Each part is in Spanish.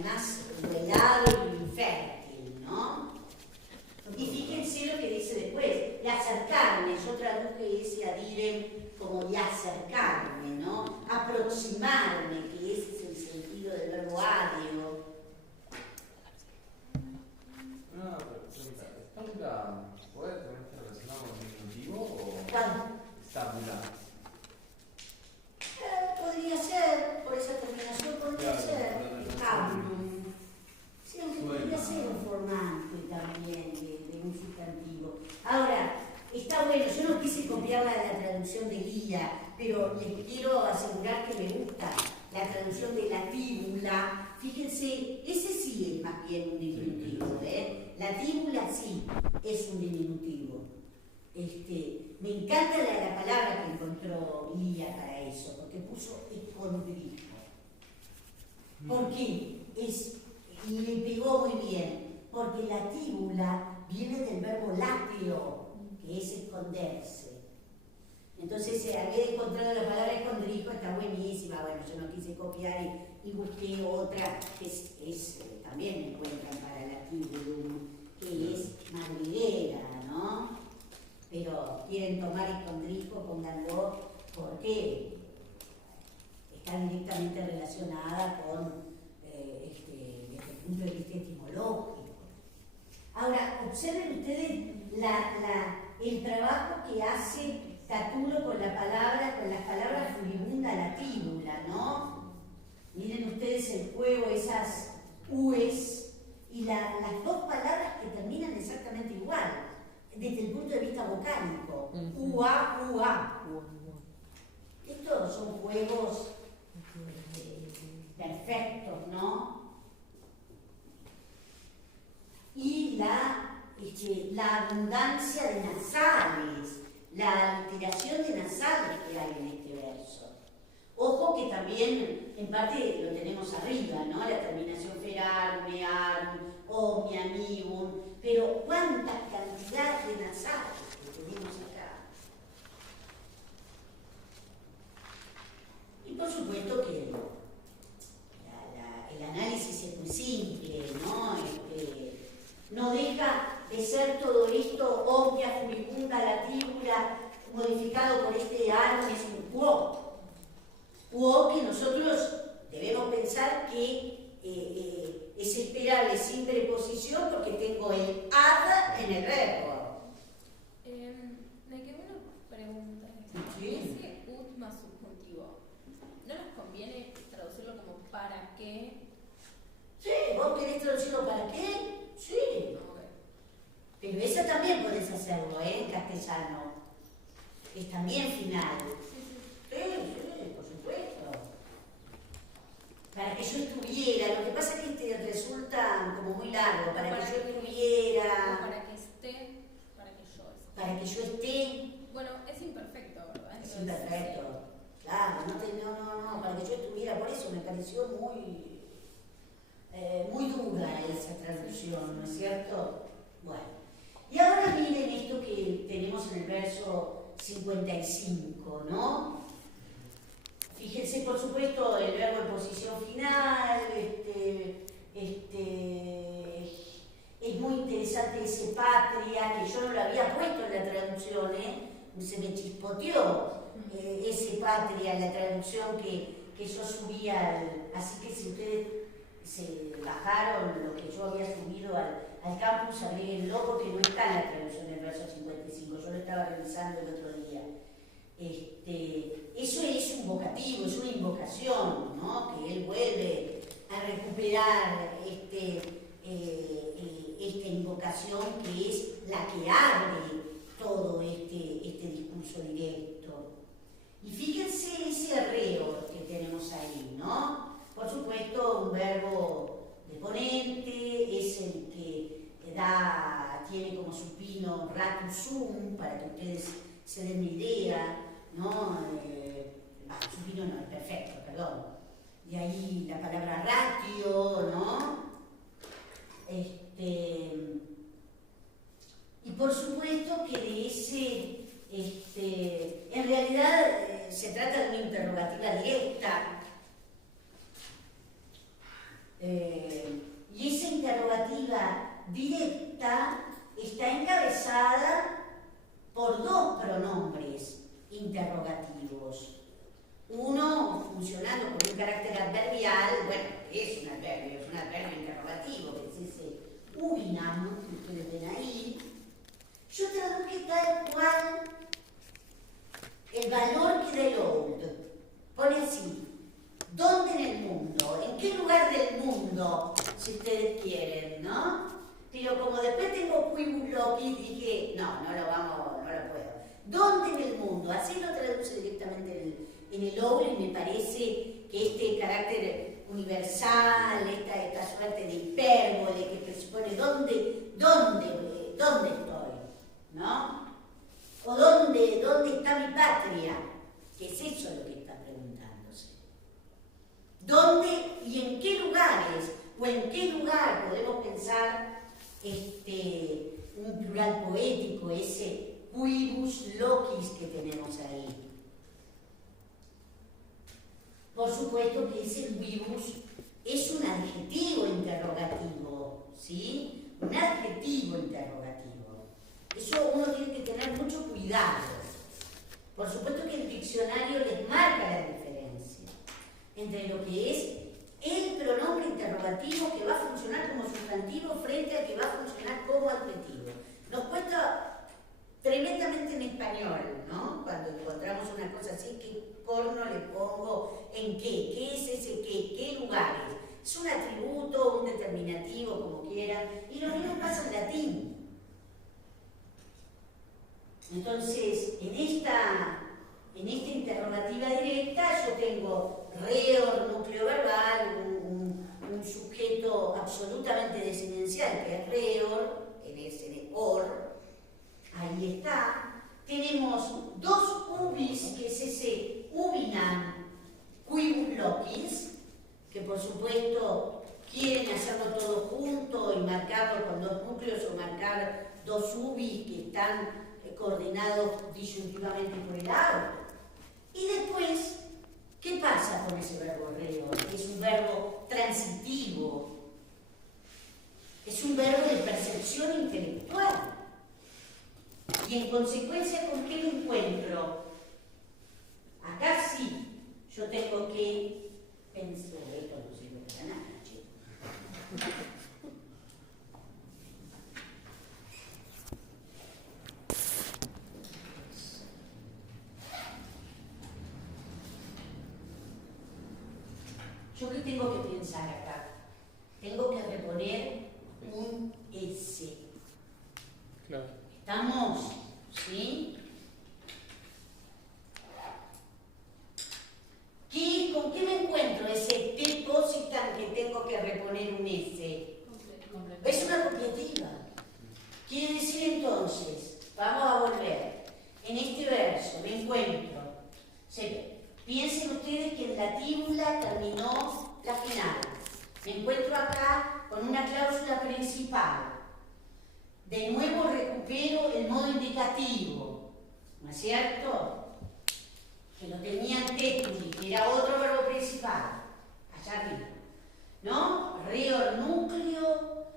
además velado y infértil, ¿no? Y fíjense lo que dice después, y acercarme, yo traduje ese adirem como y acercarme, ¿no? Aproximarme, que ese es el sentido del verbo adeo. Una pregunta, ¿estábula puede también estar relacionado con el diminutivo o ¿Cuándo? estábula? Podría ser, por esa terminación podría Claro, ser. claro. Sí, aunque podría ser un formante también de un sustantivo. Ahora, está bueno, yo no quise copiar la traducción de Guía, pero les quiero asegurar que me gusta la traducción de la tíbula. Fíjense, ese sí es más bien un diminutivo, ¿eh? La tíbula sí es un diminutivo. Me encanta la palabra que encontró Guía para eso, porque puso escondrijo. ¿Por qué? Y le pegó muy bien, porque la tíbula viene del verbo latio, que es esconderse. Entonces, había encontrado la palabra escondrijo, está buenísima. Bueno, yo no quise copiar y busqué otra que también me encuentran para la tibulum, que es madriguera, ¿no? Pero quieren tomar escondrijo, pónganlo, porque está directamente relacionada con desde el punto de vista etimológico. Ahora, observen ustedes el trabajo que hace Catulo con las palabras furibunda la tíbula, ¿no? Miren ustedes el juego, esas ues y las dos palabras que terminan exactamente igual, desde el punto de vista vocálico. Ua, ua. Estos son juegos perfectos, ¿no? Y la abundancia de nasales, la alteración de nasales que hay en este verso. Ojo que también, en parte, lo tenemos arriba, ¿no? La terminación ferar, mearum, omnia, amibum, pero cuánta cantidad de nasales que tenemos acá. Y por supuesto que el análisis es muy simple, ¿no? No deja de ser todo esto obvia, furibunda, la tíbula, modificado por este árbol, es un quo. Quo que nosotros debemos pensar que es esperable sin preposición porque tengo el ad en el verbo. Me quedó una pregunta. Sí. Ese ut más subjuntivo, ¿no nos conviene traducirlo como para qué? Sí, ¿vos querés traducirlo para qué? Sí. Okay. Pero eso también podés hacerlo, en castellano. Es también final. Sí, por supuesto. Para que yo estuviera, lo que pasa es que resulta como muy largo, para que yo estuviera. Para que esté, para que yo esté. Para que yo esté. Bueno, es imperfecto, ¿verdad? Es Entonces, imperfecto. Claro, no, para que yo estuviera, por eso me pareció muy dura esa traducción, ¿no es cierto? Bueno, y ahora miren esto que tenemos en el verso 55, ¿no? Fíjense, por supuesto, el verbo en posición final, es muy interesante ese patria, que yo no lo había puesto en la traducción, se me chispoteó ese patria en la traducción que yo subía, así que si ustedes se bajaron lo que yo había subido al campus, agréguenlo porque no está en la traducción del verso 55, yo lo estaba revisando el otro día. Eso es un vocativo, es una invocación, ¿no? Que él vuelve a recuperar esta invocación que es la que abre todo este discurso directo. Y fíjense ese arreo que tenemos ahí, ¿no? Por supuesto, un verbo de ponente es el que tiene como supino ratus sum, para que ustedes se den una idea, ¿no? Supino no, es perfecto, perdón. De ahí la palabra ratio, ¿no? Y por supuesto que de ese, en realidad se trata de una interrogativa directa. directa está encabezada por dos pronombres interrogativos. Uno funcionando con un carácter adverbial, bueno, es un adverbio interrogativo, que es ese ubinam, que ustedes ven ahí. Yo traduje tal cual el valor que del old. Pone así: ¿dónde en el mundo? ¿En qué lugar del mundo? Si ustedes quieren, ¿no? Pero como después tengo quibus loci, dije, no lo puedo. ¿Dónde en el mundo? Así lo traduce directamente en el old, y me parece que este carácter universal, esta suerte de hipérbole que presupone ¿dónde estoy? ¿No? ¿O dónde está mi patria? ¿Qué es eso lo que está preguntándose? ¿Dónde y en qué lugares? ¿O en qué lugar podemos pensar un plural poético, ese quibus locis que tenemos ahí? Por supuesto que ese quibus es un adjetivo interrogativo, ¿sí? Un adjetivo interrogativo. Eso uno tiene que tener mucho cuidado. Por supuesto que el diccionario les marca la diferencia entre lo que es el pronombre interrogativo que va a funcionar como sustantivo frente al que va a funcionar como adjetivo. Nos cuesta tremendamente en español, ¿no? Cuando encontramos una cosa así, ¿qué corno le pongo en qué? ¿Qué es ese qué? ¿Qué lugares? Es un atributo, un determinativo, como quieran, y lo mismo pasa en latín. Entonces, en esta interrogativa directa yo tengo reor, núcleo verbal, un sujeto absolutamente desinencial que es reor, el S or, ahí está. Tenemos dos ubis, que es ese ubinam quibus locis, que por supuesto quieren hacerlo todo junto y marcarlo con dos núcleos o marcar dos ubis que están coordinados disyuntivamente por el auto. Y después, ¿qué pasa con ese verbo reor? Es un verbo transitivo, es un verbo de percepción intelectual. Y en consecuencia, ¿con qué me encuentro? Acá sí, yo tengo que pensar, esto no sirve para nada, chicos. ¿Yo qué tengo que pensar acá? Tengo que reponer un S. Claro. ¿Estamos? ¿Sí? ¿Con qué me encuentro ese depositan que tengo que reponer un S? Es una completiva. Quiere decir entonces, vamos a volver. En este verso me encuentro. Piensen ustedes que en la tíbula terminó la final. Me encuentro acá con una cláusula principal. De nuevo recupero el modo indicativo, ¿no es cierto? Que lo tenía tetuli, que era otro verbo principal, allá arriba, ¿no? Reor núcleo,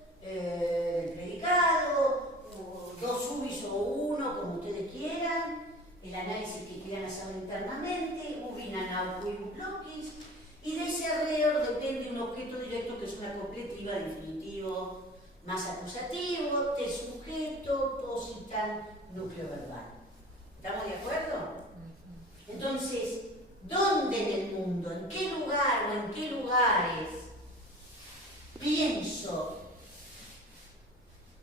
predicado, dos ubis o uno, como ustedes quieran, el análisis que quieran hacer internamente, ubinam quibus locis, y de ese reor depende un objeto directo que es una completiva de infinitivo más acusativo, te sujeto, positan, núcleo verbal. ¿Estamos de acuerdo? Entonces, ¿dónde en el mundo? ¿En qué lugar o en qué lugares pienso?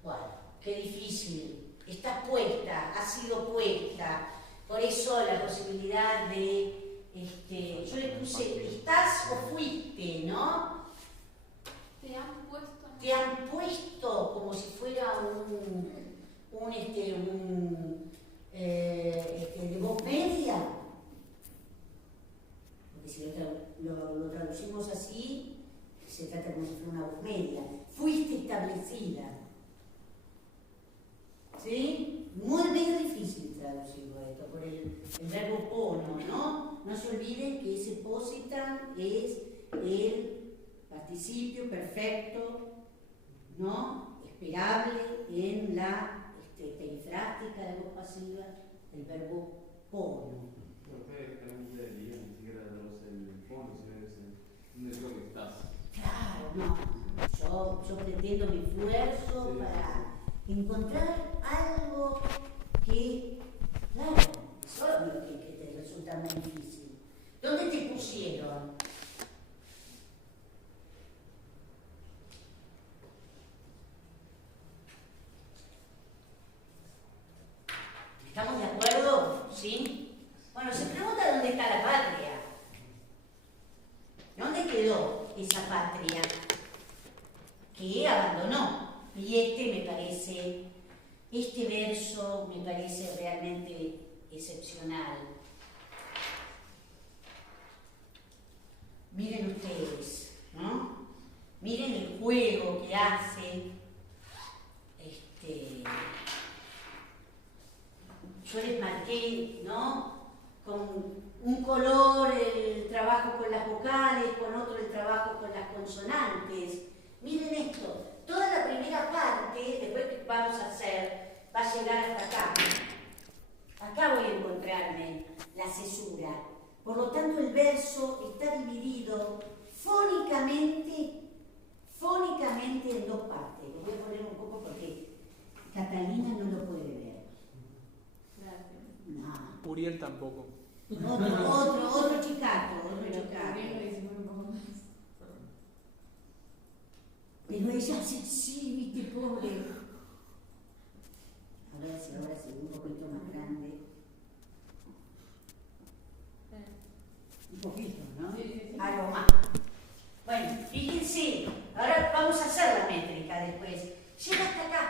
Bueno, qué difícil. Está puesta, ha sido puesta. Por eso la posibilidad de, yo le puse, ¿estás o fuiste, no? Te han puesto. Te han puesto como si fuera de voz media. Porque si lo traducimos así, se trata como si fuera una voz media. Fuiste establecida. ¿Sí? Muy difícil traducirlo esto, por el verbo pono, ¿no? No se olviden que ese positan es el participio perfecto, ¿no? Es esperable en la perifrástica de voz pasiva del verbo pono. Pero que es un día, ni siquiera traduce el fondo, sino que es un lo que estás. Claro, no. Yo pretendo mi esfuerzo para encontrar algo que, claro, eso es lo que te resulta más difícil. ¿Dónde te pusieron? ¿Estamos de acuerdo? ¿Sí? Bueno, se pregunta dónde está la patria. ¿Dónde quedó esa patria que abandonó? Y me parece, este verso me parece realmente excepcional. Miren ustedes, ¿no? Miren el juego que hace yo les marqué, ¿no? Con un color el trabajo con las vocales, con otro el trabajo con las consonantes. Miren esto, toda la primera parte, después que vamos a hacer, va a llegar hasta acá. Acá voy a encontrarme la cesura. Por lo tanto, el verso está dividido fónicamente en dos partes. Lo voy a poner un poco porque Catalina no lo puede ver. No. Uriel tampoco. Otro chicato. Pero ella sí, viste, pobre. A ver si ahora se ve un poquito más grande. Un poquito, ¿no? Sí. Algo más. Bueno, fíjense, ahora vamos a hacer la métrica después. Llega hasta acá.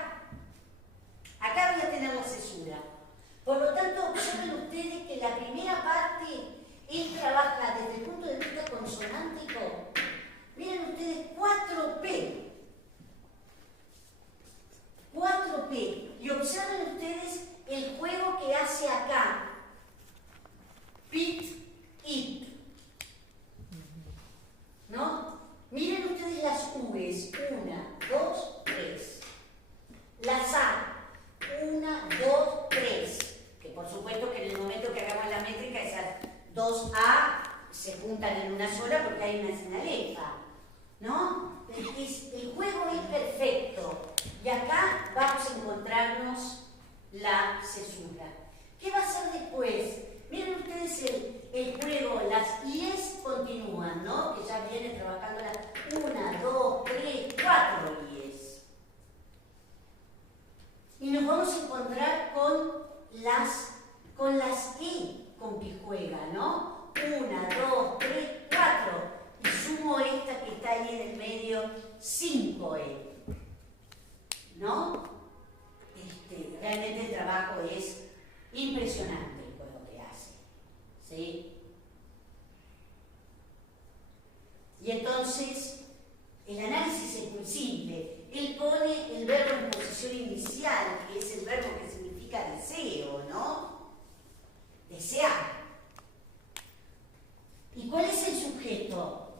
Acá voy a tener la cesura. Por lo tanto, observen ustedes que la primera parte, él trabaja desde el punto de vista consonántico. Miren ustedes, 4P. 4P. Y observen ustedes el juego que hace acá. Pit, it. ¿No? Miren ustedes las U's. 1, 2, 3. Las A. 1, 2, 3. Que por supuesto que en el momento que hagamos la métrica, esas dos A se juntan en una sola porque hay una sinalefa. ¿No? El juego es perfecto. Y acá vamos a encontrarnos la cesura. ¿Qué va a hacer después? Miren ustedes el juego, las IES continúan, ¿no? Que ya viene trabajando las 1, 2, 3, 4 IES. Y nos vamos a encontrar con las E con que juega, ¿no? 1, 2, 3, 4. Y sumo esta que está ahí en el medio, 5E. ¿No? Realmente el trabajo es impresionante el juego que hace. ¿Sí? Y entonces, el análisis es muy simple. Él pone el verbo en posición inicial, que es el verbo que significa deseo, ¿no? Desear. ¿Y cuál es el sujeto?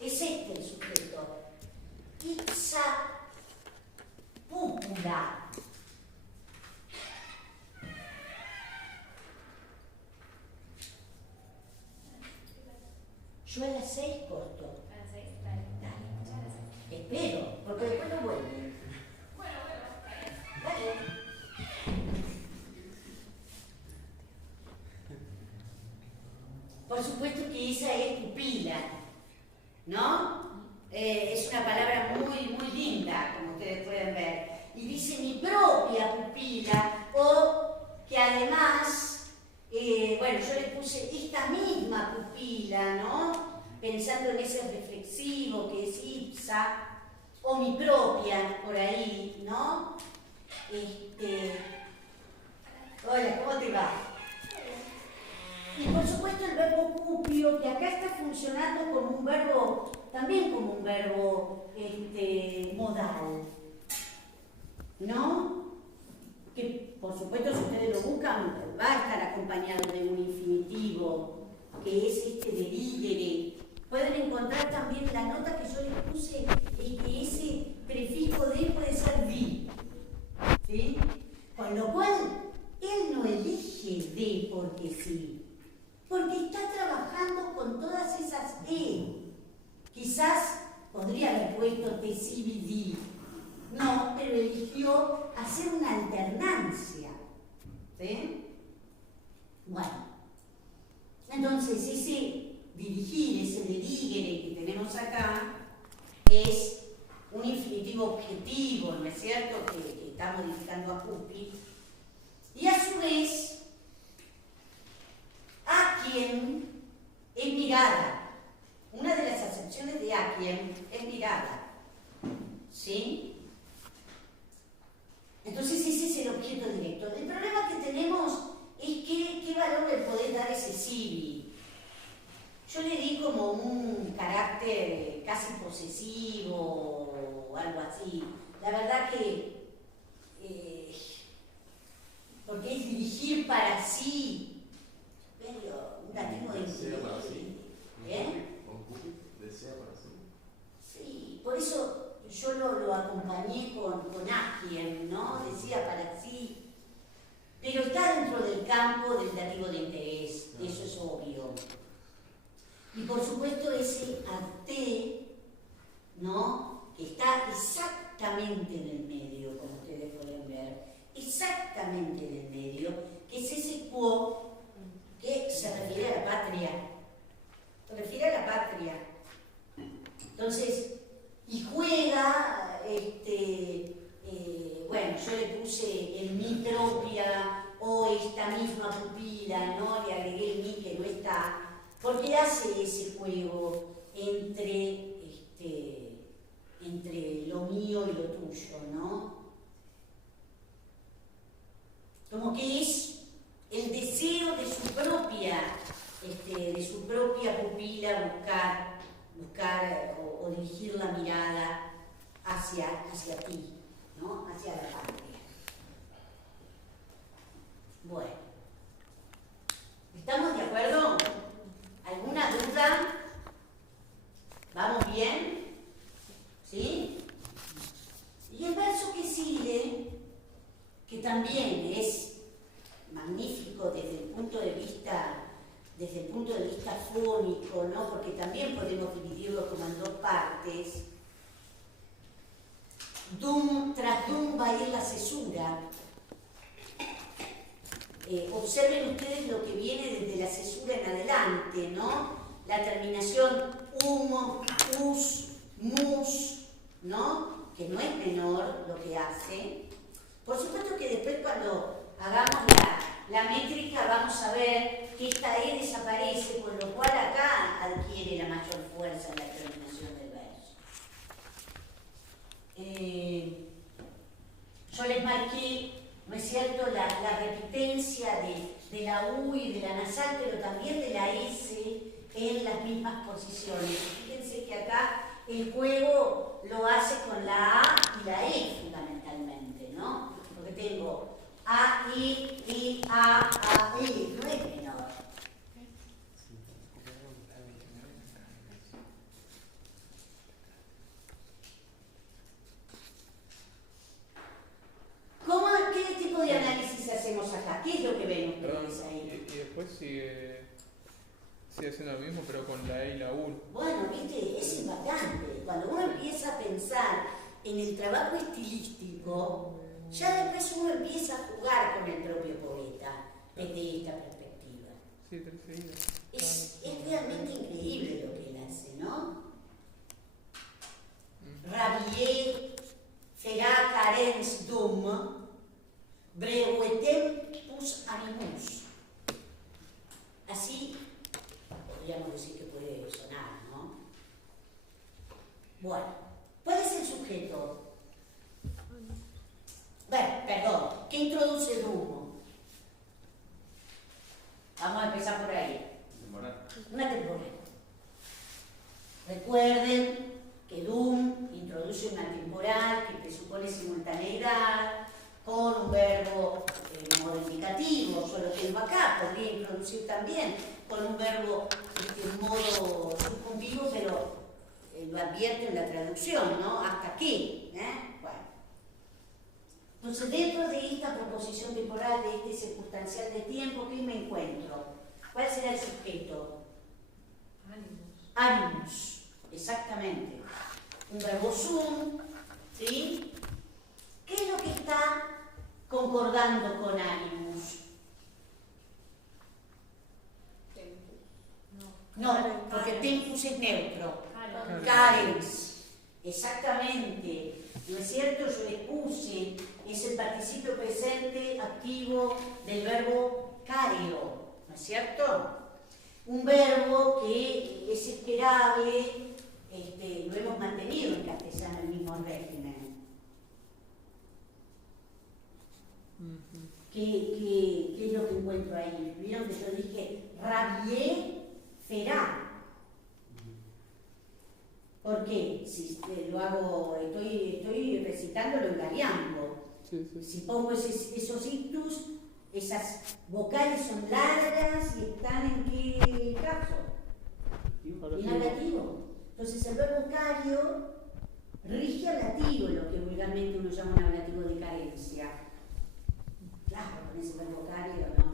Es este el sujeto. Ipsa púpula. Yo a las 6 corto. A las 6, dale. Dale. Muchas gracias. Espero, porque después no vuelve. Bueno, está bien. Dale. Por supuesto que esa es pupila, ¿no? Es una palabra muy, muy linda, como ustedes pueden ver. Y dice mi propia pupila, o que además, bueno, yo le puse esta misma pupila, ¿no? Pensando en ese reflexivo que es ipsa, o mi propia, por ahí, ¿no? Hola, ¿cómo te va? Y por supuesto el verbo cupio, que acá está funcionando como un verbo, también como un verbo modal, ¿no? Que por supuesto si ustedes lo buscan va a estar acompañado de un infinitivo, que es de lídere. Pueden encontrar también la nota que yo les puse, que ese prefijo puesto TCBD. No, pero eligió hacer una alternancia. ¿Sí? Bueno, entonces ese dirigir, ese dirigere que tenemos acá, es un infinitivo objetivo, ¿no es cierto?, que está modificando a Pupi. Y a su vez, a quien es mirada. Una de las acepciones de a quien es mirada. ¿Sí? Entonces ese es el objeto directo. El problema que tenemos es qué valor le podés dar a ese Sibi. Yo le di como un carácter casi posesivo o algo así. La verdad que porque es dirigir para sí, pero un latino de ¿Desea para sí? ¿Con Pupi? ¿Desea para sí? Sí, por eso yo lo acompañé con Akien, ¿no? Decía para sí. Pero está dentro del campo del dativo de interés, eso es obvio. Y por supuesto ese arte, ¿no?, que está exactamente en el medio, como ustedes pueden ver, exactamente en el medio, que es ese quo que se refiere a la patria. Se refiere a la patria. Entonces, y juega, bueno, yo le puse el mi propia o esta misma pupila, ¿no? Le agregué el mi que no está. Porque hace ese juego entre lo mío y lo tuyo, ¿no? Como que es el deseo de su propia pupila buscar o dirigir la mirada hacia ti, ¿no? Hacia la patria. Bueno, ¿estamos de acuerdo? ¿Alguna duda? ¿Vamos bien? ¿Sí? Y el verso que sigue, que también es magnífico desde el punto de vista fónico, ¿no? Porque también podemos dividirlo como en dos partes. Tras dum va a ir la cesura. Observen ustedes lo que viene desde la cesura en adelante, ¿no? La terminación us, mus, ¿no? Que no es menor lo que hace. Por supuesto que después cuando hagamos la métrica vamos a ver que esta E desaparece, con lo cual acá adquiere la mayor fuerza en la terminación del verso. Yo les marqué, ¿no es cierto?, la repitencia de la U y de la nasal, pero también de la S en las mismas posiciones. Fíjense que acá el juego lo hace con la A y la E fundamentalmente, ¿no? Porque tengo A, I, A, I, no es menor. ¿Qué tipo de análisis hacemos acá? ¿Qué es lo que ven ustedes ahí? Y después sigue haciendo lo mismo, pero con la E y la U. Bueno, viste, es impactante. Cuando uno empieza a pensar en el trabajo estilístico, ya después uno empieza a jugar con el propio poeta desde esta perspectiva. Sí, tres seguidas. Es realmente increíble lo que él hace, ¿no? Rabier, fera carens dum, breuetem pus animus. Así podríamos decir que puede sonar, ¿no? Bueno, ¿cuál es el sujeto? Bueno, perdón, ¿qué introduce Dum? Vamos a empezar por ahí. Temporal. Una temporada. Recuerden que Dum introduce una temporal que presupone simultaneidad con un verbo modo indicativo. Yo lo tengo acá, podría introducir también con un verbo en modo subjuntivo, pero lo advierte en la traducción, ¿no? ¿Hasta aquí? Bueno. Entonces, dentro de esta proposición temporal, de este circunstancial de tiempo, ¿qué me encuentro? ¿Cuál será el sujeto? Ánimos. Animus, exactamente. un verbo sum, ¿sí? ¿Qué es lo que está concordando con animus? No, porque tempus es neutro. Carens, exactamente. ¿No es cierto? Yo les puse, es el participio presente activo del verbo careo, ¿no es cierto? Un verbo que es esperable, lo hemos mantenido en castellano el mismo régimen. ¿Qué es lo que encuentro ahí? ¿Vieron que yo dije rabié ferá? ¿Por qué? Si lo hago, estoy recitándolo en gariambo. Sí. Si pongo esos ictus, esas vocales son largas y están en qué caso? En lativo. Entonces el verbo cario rige al lativo, lo que vulgarmente uno llama un ablativo de carencia. Claro, con ese verbo cario, ¿no?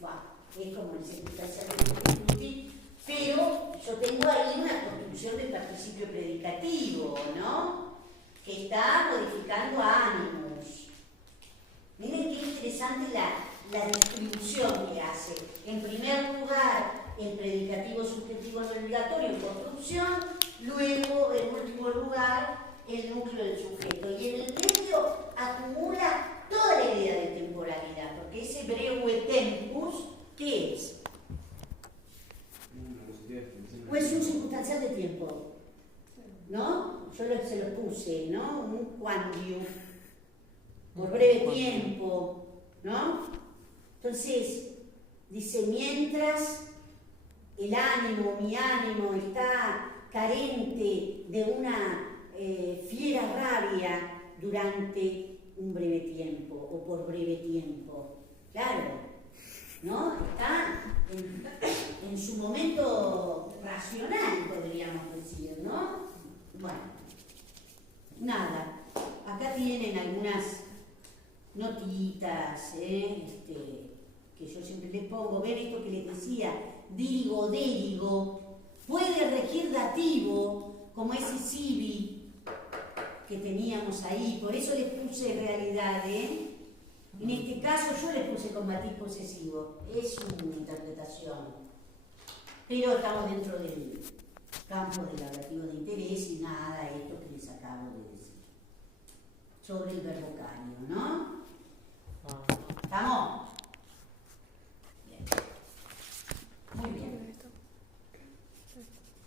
Bueno, es como el circunstancial de discutir. Pero yo tengo ahí una construcción del participio predicativo, ¿no? Que está modificando a animus. Miren qué interesante la distribución que hace. En primer lugar, el predicativo subjetivo no obligatorio en construcción, luego, en último lugar, el núcleo del sujeto. Y en el medio acumula toda la idea de temporalidad, porque ese breve tempus, ¿qué es? Pues un circunstancial de tiempo, ¿no? Yo se lo puse, ¿no? Un quandium, por breve tiempo, ¿no? Entonces, dice, mientras el ánimo, mi ánimo, está carente de una fiera rabia durante un breve tiempo, o por breve tiempo, claro, ¿no? Está en su momento racional, podríamos decir, ¿no? Bueno, nada, acá tienen algunas notitas, que yo siempre les pongo. Ven esto que les decía, dirigo, dérigo, puede regir dativo, como ese sibi que teníamos ahí, por eso les puse realidad, En este caso yo les puse con matiz posesivo, es una interpretación, pero estamos dentro del campo del ablativo de interés y nada, esto que les acabo de decir, sobre el verbo cario, ¿no? ¿Estamos? Bien. Muy bien.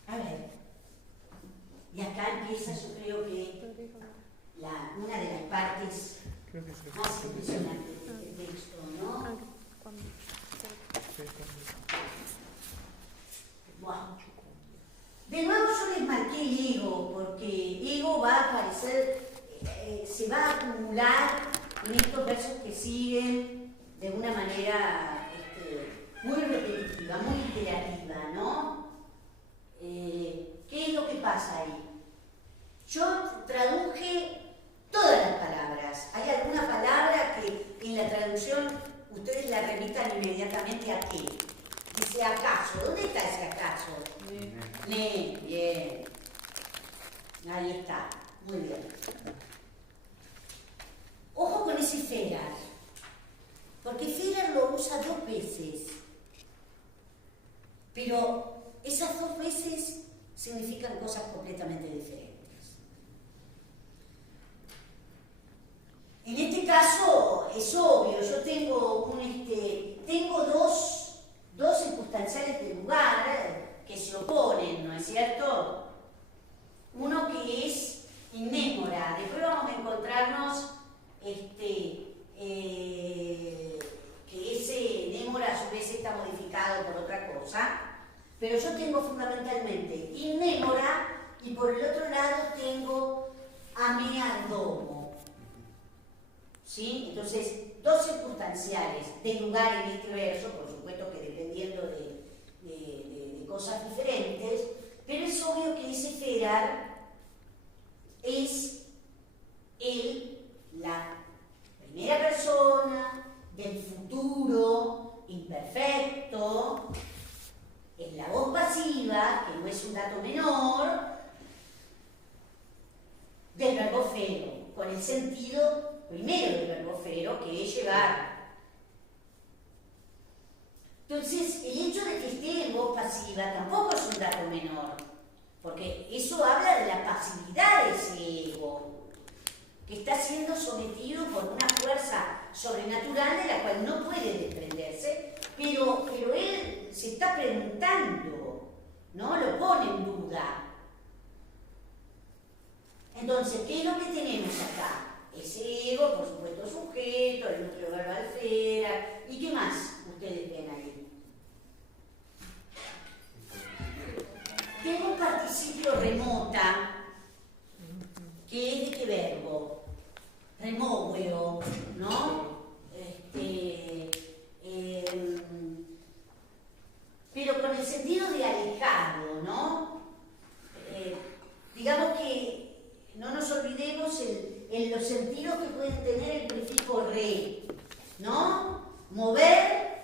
A ver, y acá empieza, yo creo que una de las partes más impresionantes del texto, ¿no? Bueno. De nuevo yo les marqué el ego, porque ego va a aparecer, se va a acumular en estos versos que siguen de una manera muy repetitiva, muy iterativa, ¿no? ¿Qué es lo que pasa ahí? Yo traduje todas las palabras. ¿Hay alguna palabra que en la traducción ustedes la remitan inmediatamente a qué? Dice acaso. ¿Dónde está ese acaso? Ne. Bien. Ahí está. Muy bien. Ojo con ese Ferar. Porque Ferar lo usa 2 veces. Pero esas 2 veces significan cosas completamente diferentes. En este caso es obvio, yo tengo tengo dos circunstanciales de lugar que se oponen, ¿no es cierto? Uno que es innémora, después vamos a encontrarnos que ese némora a su vez está modificado por otra cosa, pero yo tengo fundamentalmente innémora y por el otro lado tengo ameardomo. ¿Sí? Entonces, 2 circunstanciales de lugar en este verso, por supuesto que dependiendo de cosas diferentes, pero es obvio que ese Ferar es la primera persona del futuro imperfecto, es la voz pasiva, que no es un dato menor, el sentido primero del verbo fero, que es llevar. Entonces, el hecho de que esté en voz pasiva tampoco es un dato menor, porque eso habla de la pasividad de ese ego, que está siendo sometido por una fuerza sobrenatural de la cual no puede desprenderse, pero él se está preguntando, ¿no? Lo pone en duda. Entonces, ¿qué es lo que tenemos acá? Ese ego, por supuesto, sujeto, el núcleo verbal fera, ¿y qué más ustedes ven ahí? Tengo un participio remota, que es de qué verbo? Removeo, ¿no? Pero con el sentido de alejado, ¿no? Digamos que no nos olvidemos en los sentidos que pueden tener el prefijo re, ¿no? Mover,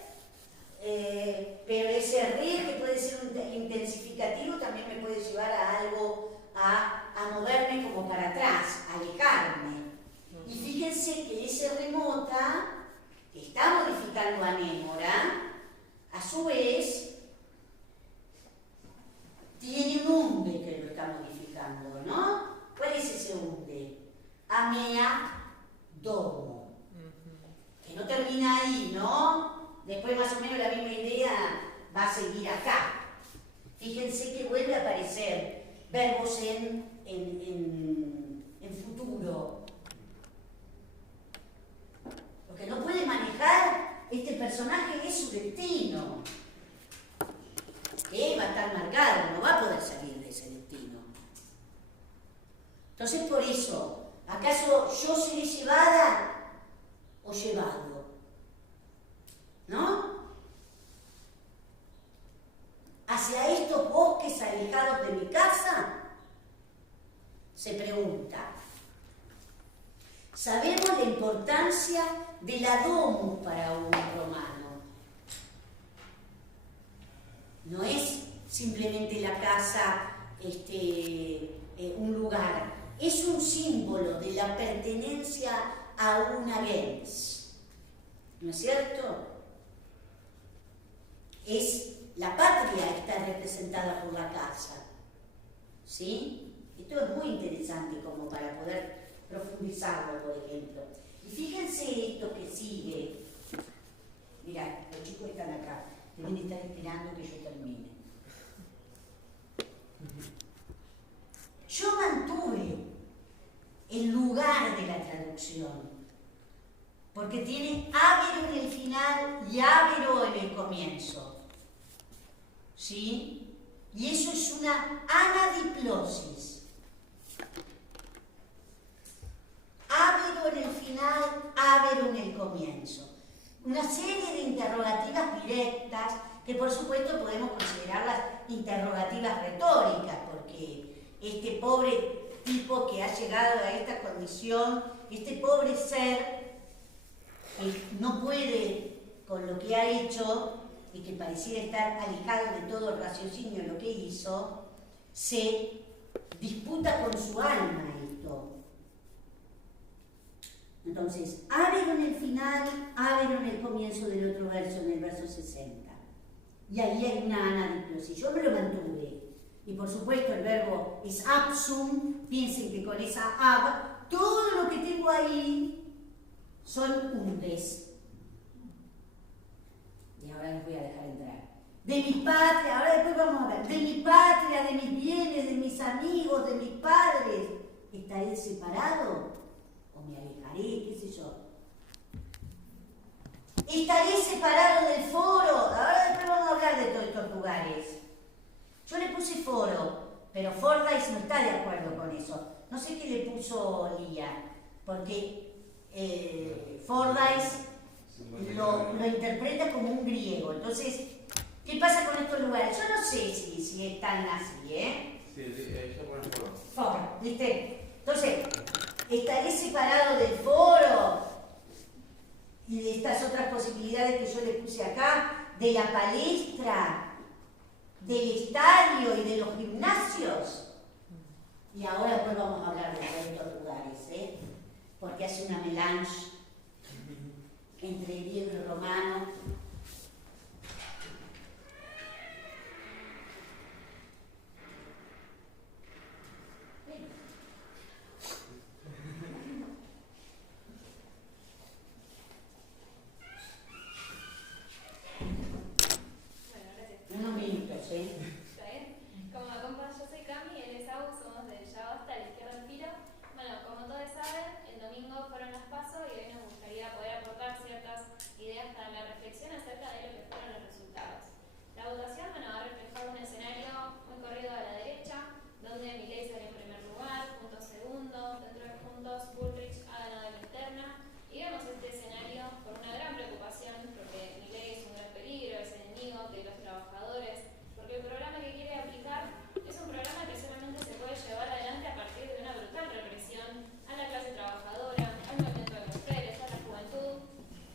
pero ese re que puede ser un intensificativo también me puede llevar a algo, a moverme como para atrás, a alejarme. Y fíjense que ese remota, que está modificando anémora, a su vez, tiene un unde que lo está modificando, ¿no? ¿Cuál es ese unde? Amea domo. Que no termina ahí, ¿no? Después más o menos la misma idea va a seguir acá. Fíjense que vuelve a aparecer verbos en futuro. Lo que no puede manejar este personaje es su destino. Él va a estar marcado, no va a poder salir de ese destino. Entonces, por eso, ¿acaso yo seré llevada o llevado? ¿No? Hacia estos bosques alejados de mi casa, se pregunta. Sabemos la importancia de la domus para un romano. No es simplemente la casa, un lugar. Es un símbolo de la pertenencia a una gens. ¿No es cierto? La patria está representada por la casa. ¿Sí? Esto es muy interesante como para poder profundizarlo, por ejemplo. Y fíjense esto que sigue. Mirá, los chicos están acá. Deben estar esperando que yo termine. Yo mantuve el lugar de la traducción, porque tiene ágero en el final y ágero en el comienzo. ¿Sí? Y eso es una anadiplosis. Ágero en el final, ágero en el comienzo. Una serie de interrogativas directas que por supuesto podemos considerarlas interrogativas retóricas, porque este pobre tipo que ha llegado a esta condición, este pobre ser que no puede con lo que ha hecho y que pareciera estar alejado de todo el raciocinio de lo que hizo, se disputa con su alma esto. Entonces, ágero en el final, ágero en el comienzo del otro verso, en el verso 60. Y ahí hay una anadiplosis. Yo me lo mantuve. Y por supuesto el verbo es absum. Piensen que con esa ab, todo lo que tengo ahí son undes. Y ahora les voy a dejar entrar. De mi patria, ahora después vamos a ver, de mi patria, de mis bienes, de mis amigos, de mis padres, ¿estaré separado? ¿O me alejaré? ¿Qué sé yo? ¿Estaré separado del foro? Ahora después vamos a hablar de todos estos lugares. Yo le puse foro, pero Fordyce no está de acuerdo con eso. No sé qué le puso Lía, porque Fordyce lo interpreta como un griego. Entonces, ¿qué pasa con estos lugares? Yo no sé si están así, ¿eh? Sí, yo pongo foro. Foro, ¿viste? Entonces, ¿estaré separado del foro? Y de estas otras posibilidades que yo le puse acá, de la palestra, del estadio y de los gimnasios. Y ahora después vamos a hablar de estos lugares, ¿eh? porque hace una melange entre griego y romano. Unos minutos, ¿eh? ¿Está bien? Como me acompaña, yo soy Cami, él es Agus, somos del Ya Basta, a la izquierda del filo. Bueno, como todos saben, el domingo fueron las PASO y hoy nos gustaría poder aportar ciertas ideas para la reflexión acerca de lo que fueron los resultados. La votación, bueno, ha reflejado un escenario muy corrido a la derecha, donde Milei salió en primer lugar, Juntos segundo, dentro de Juntos Bullrich ha ganado la interna, y vemos este escenario con una gran preocupación, porque Milei es un gran peligro, es enemigo de los trabajadores, porque el programa que quiere aplicar es un programa que solamente se puede llevar adelante a partir de una brutal represión a la clase trabajadora, al movimiento de mujeres, a la juventud,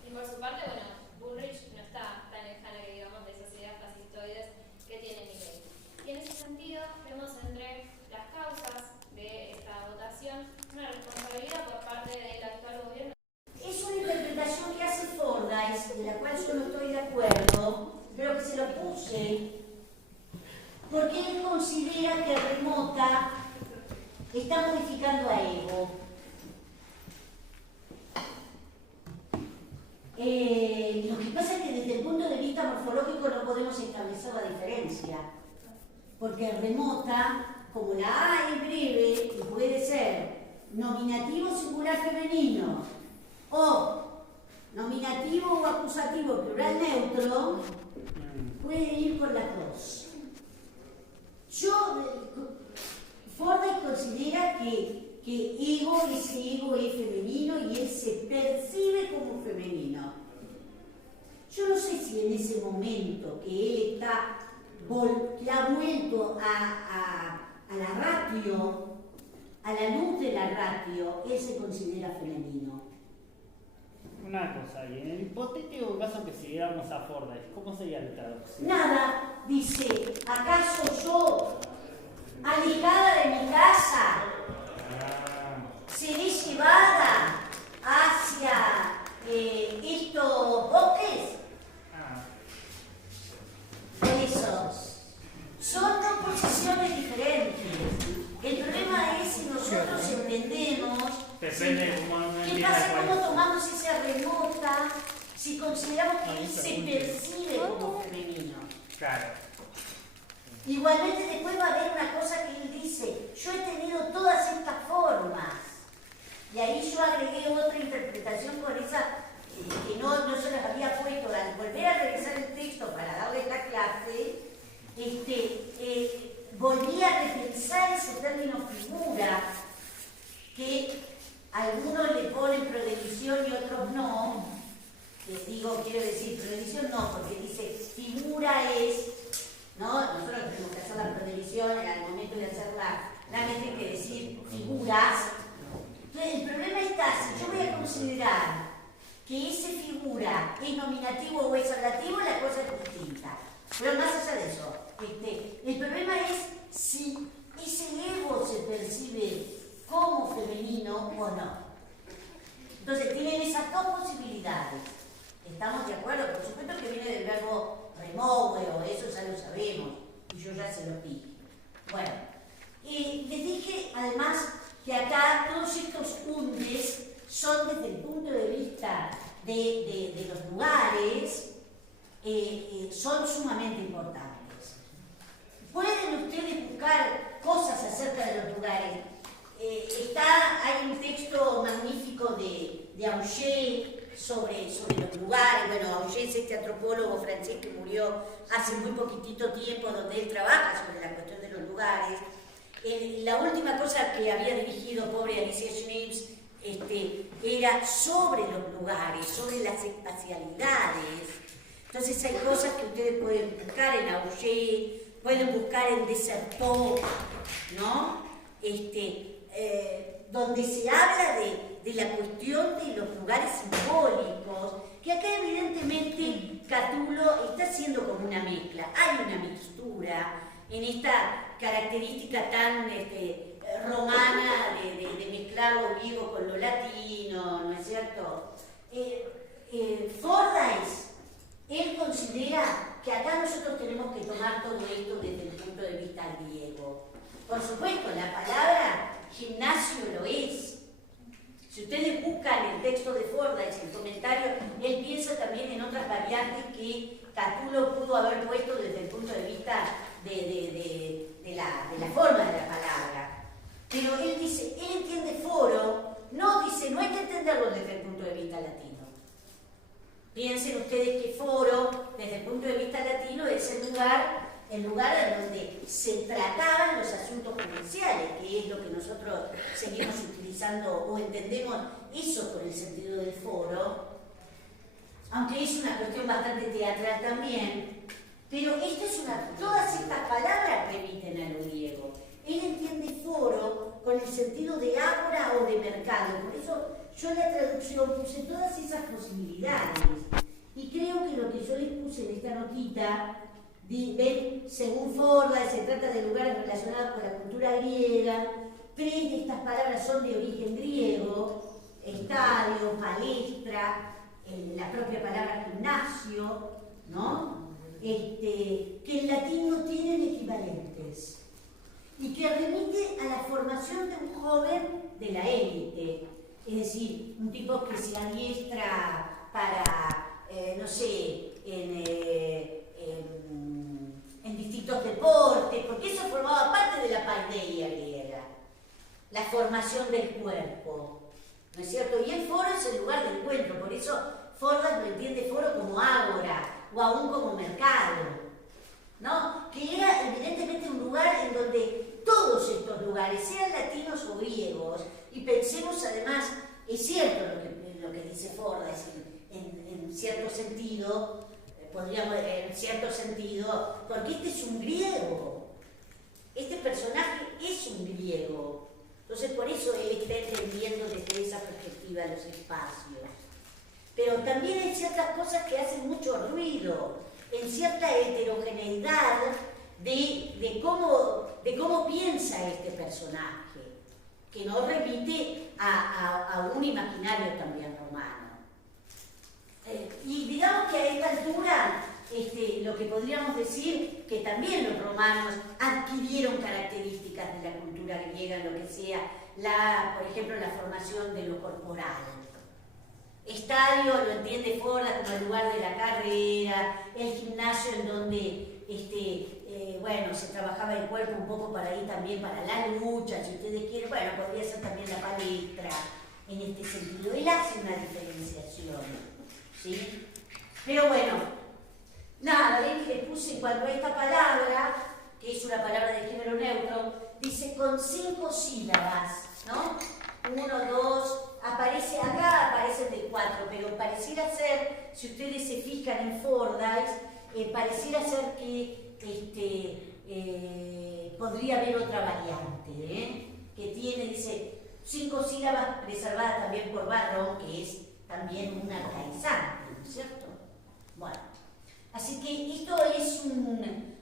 y por su parte, bueno, Bullrich no está tan lejana que digamos de esas ideas fascistoides que tiene Milei. Y en ese sentido, vemos entre las causas de esta votación una responsabilidad por parte del actual gobierno. Es una interpretación que hace Fordyce, de la cual yo no estoy de acuerdo, pero que se lo puse, porque él considera que Remota está modificando a Evo. Lo que pasa es que desde el punto de vista morfológico no podemos establecer la diferencia, porque Remota, como la A es breve, y puede ser nominativo singular femenino, o nominativo o acusativo plural neutro, puede ir con las dos. Fordyce considera que ese ego es femenino y él se percibe como femenino. Yo no sé si en ese momento que él que ha vuelto a la ratio, a la luz de la ratio, él se considera femenino. Una cosa, y en el hipotético caso que siguiéramos a Fordyce, ¿cómo sería la traducción? Nada, dice, ¿acaso yo, alejada de mi casa, seré llevada hacia estos bosques? Por eso, son dos posiciones diferentes. El problema es si nosotros entendemos. Depende de cómo uno ¿Qué entienda pasa? cuál ¿Cómo es. tomamos esa remota si consideramos que él se percibe como femenino? Claro. Igualmente después va a haber una cosa que él dice, yo he tenido todas estas formas. Y ahí yo agregué otra interpretación con esa que no se las había puesto. Al volver a revisar el texto para darle la clase, volví a repensar ese término figura, que algunos le ponen prodelición y otros no. Les digo, quiero decir, prodelición no, porque dice figura es, ¿no? Nosotros tenemos que hacer la prodelición al momento de hacer la tiene que decir figuras. Entonces, el problema está, si yo voy a considerar que ese figura es nominativo o es ablativo, la cosa es distinta. Pero más allá de eso, el problema es si ese ego se percibe como femenino o no. Entonces tienen esas dos posibilidades. ¿Estamos de acuerdo? Por supuesto que viene del verbo remove, o eso ya lo sabemos, y yo ya se lo dije. Bueno, les dije además que acá todos estos undes son desde el punto de vista de los lugares, son sumamente importantes. Pueden ustedes buscar cosas acerca de los lugares. Hay un texto magnífico de Auger sobre los lugares. Bueno, Auger es este antropólogo francés que murió hace muy poquitito tiempo, donde él trabaja sobre la cuestión de los lugares. La última cosa que había dirigido, pobre Alicia Schneeps, era sobre los lugares, sobre las espacialidades. Entonces hay cosas que ustedes pueden buscar en Auger, pueden buscar en Desertot, ¿no? Donde se habla de la cuestión de los lugares simbólicos, que acá evidentemente Catulo está haciendo como una mezcla. Hay una mixtura en esta característica tan romana de mezclar lo lo griego con lo latino, ¿no es cierto? Fordyce, él considera que acá nosotros tenemos que tomar todo esto desde el punto de vista griego. Por supuesto, la palabra gimnasio lo es. Si ustedes buscan el texto de Fordyce, el comentario, él piensa también en otras variantes que Catulo pudo haber puesto desde el punto de vista de la forma de la palabra. Pero él dice, él entiende foro, no hay que entenderlo desde el punto de vista latino. Piensen ustedes que foro, desde el punto de vista latino, es el lugar en donde se trataban los asuntos comerciales, que es lo que nosotros seguimos utilizando o entendemos eso por el sentido del foro, aunque es una cuestión bastante teatral también, pero todas estas palabras remiten a lo griego. Él entiende foro con el sentido de ágora o de mercado, por eso yo en la traducción puse todas esas posibilidades, y creo que lo que yo les puse en esta notita, ven, según Fordyce, se trata de lugares relacionados con la cultura griega. 3 de estas palabras son de origen griego: estadio, palestra, la propia palabra gimnasio, ¿no? Que en latín no tienen equivalentes y que remite a la formación de un joven de la élite, es decir, un tipo que se adiestra para, no sé, en distintos deportes, porque eso formaba parte de la paideia griega, la formación del cuerpo, ¿no es cierto? Y el foro es el lugar del encuentro, por eso Fordyce lo entiende foro como ágora o aún como mercado, ¿no? Que era evidentemente un lugar en donde todos estos lugares, sean latinos o griegos, y pensemos además, es cierto lo que dice Fordyce en cierto sentido, porque este es un griego, este personaje es un griego, entonces por eso él está entendiendo desde esa perspectiva los espacios. Pero también hay ciertas cosas que hacen mucho ruido, en cierta heterogeneidad de cómo piensa este personaje, que nos remite a un imaginario también romano. Y digamos que a esta altura, lo que podríamos decir que también los romanos adquirieron características de la cultura griega, en lo que sea, por ejemplo, la formación de lo corporal. Estadio lo entiende Fordyce como el lugar de la carrera, el gimnasio en donde se trabajaba el cuerpo un poco para ir también para la lucha, si ustedes quieren, podría ser también la palestra en este sentido. Él hace una diferenciación, ¿sí? Pero bueno, nada, le puse cuando esta palabra, que es una palabra de género neutro, dice con 5 sílabas, ¿no? 1, 2, acá aparecen de 4, pero pareciera ser, si ustedes se fijan en Fordyce, pareciera ser que podría haber otra variante, que dice 5 sílabas preservadas también por Barrow, que es también una arcaizante, ¿no es cierto? Bueno, así que esto es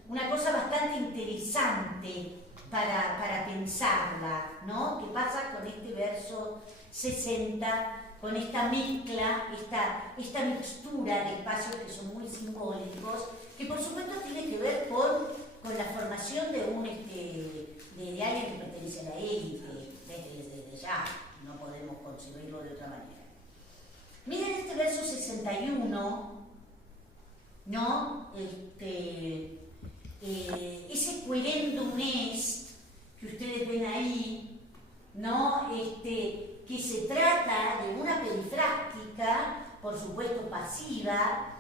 una cosa bastante interesante para pensarla, ¿no? ¿Qué pasa con este verso 60, con esta mezcla, esta mixtura de espacios que son muy simbólicos, que por supuesto tiene que ver con la formación de alguien que pertenece a la élite, desde ya, no podemos concebirlo de otra manera. Miren este verso 61, ¿no? Ese querendum est que ustedes ven ahí, ¿no? Que se trata de una perifrástica, por supuesto pasiva,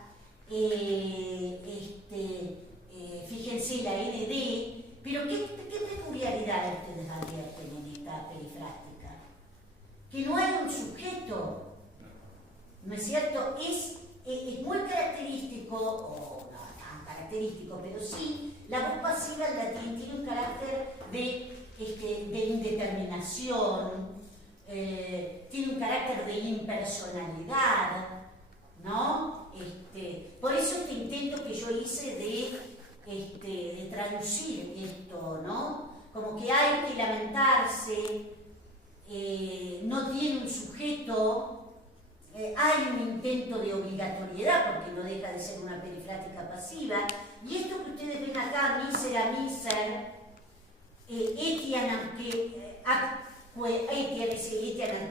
fíjense la ND, pero ¿qué peculiaridad ustedes advierten en esta perifrástica? Que no hay un sujeto, ¿no es cierto? Es muy característico, o no tan característico, pero sí, la voz pasiva en latín tiene un carácter de indeterminación, tiene un carácter de impersonalidad, ¿no? Por eso este intento que yo hice de traducir esto, ¿no? Como que hay que lamentarse no tiene un sujeto, hay un intento de obligatoriedad porque no deja de ser una perifrática pasiva, y esto que ustedes ven acá, misera, miser, etian,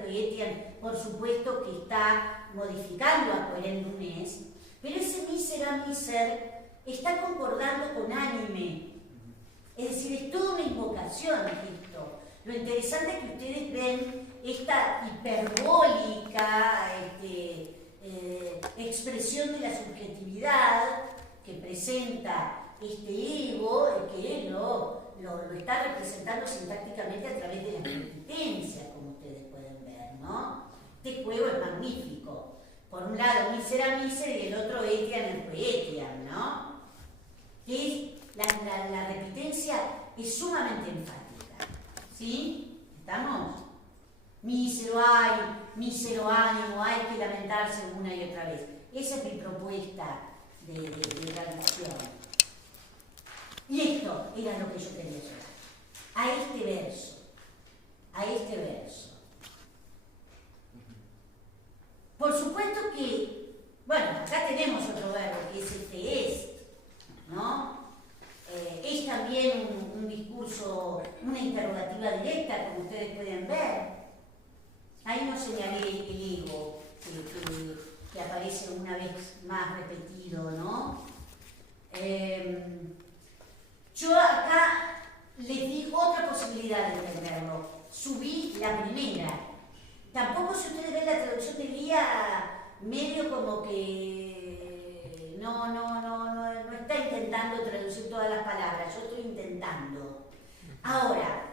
etian, por supuesto que está modificando a querendum est, pero ese misera, miser está concordando con anime, es decir, es toda una invocación esto. Lo interesante es que ustedes ven esta hiperbólica expresión de la subjetividad que presenta este ego, que él lo está representando sintácticamente a través de las repitencias, como ustedes pueden ver, ¿no? Este juego es magnífico. Por un lado, misera, miser, y el otro, etian, etian, ¿no? Que es, la repitencia es sumamente enfática, ¿sí? ¿Estamos? Mísero hay, mísero ánimo, hay que lamentarse una y otra vez. Esa es mi propuesta de traducción. Y esto era lo que yo quería llegar. A este verso. Por supuesto que, bueno, acá tenemos otro verbo que es est, ¿no? Es también un discurso, una interrogativa directa, como ustedes pueden ver. Ahí no señalé el ego, que aparece una vez más repetido, ¿no? Yo acá les di otra posibilidad de entenderlo. Subí la primera. Tampoco, si ustedes ven la traducción de Lía, medio como que no está intentando traducir todas las palabras, yo estoy intentando. Ahora,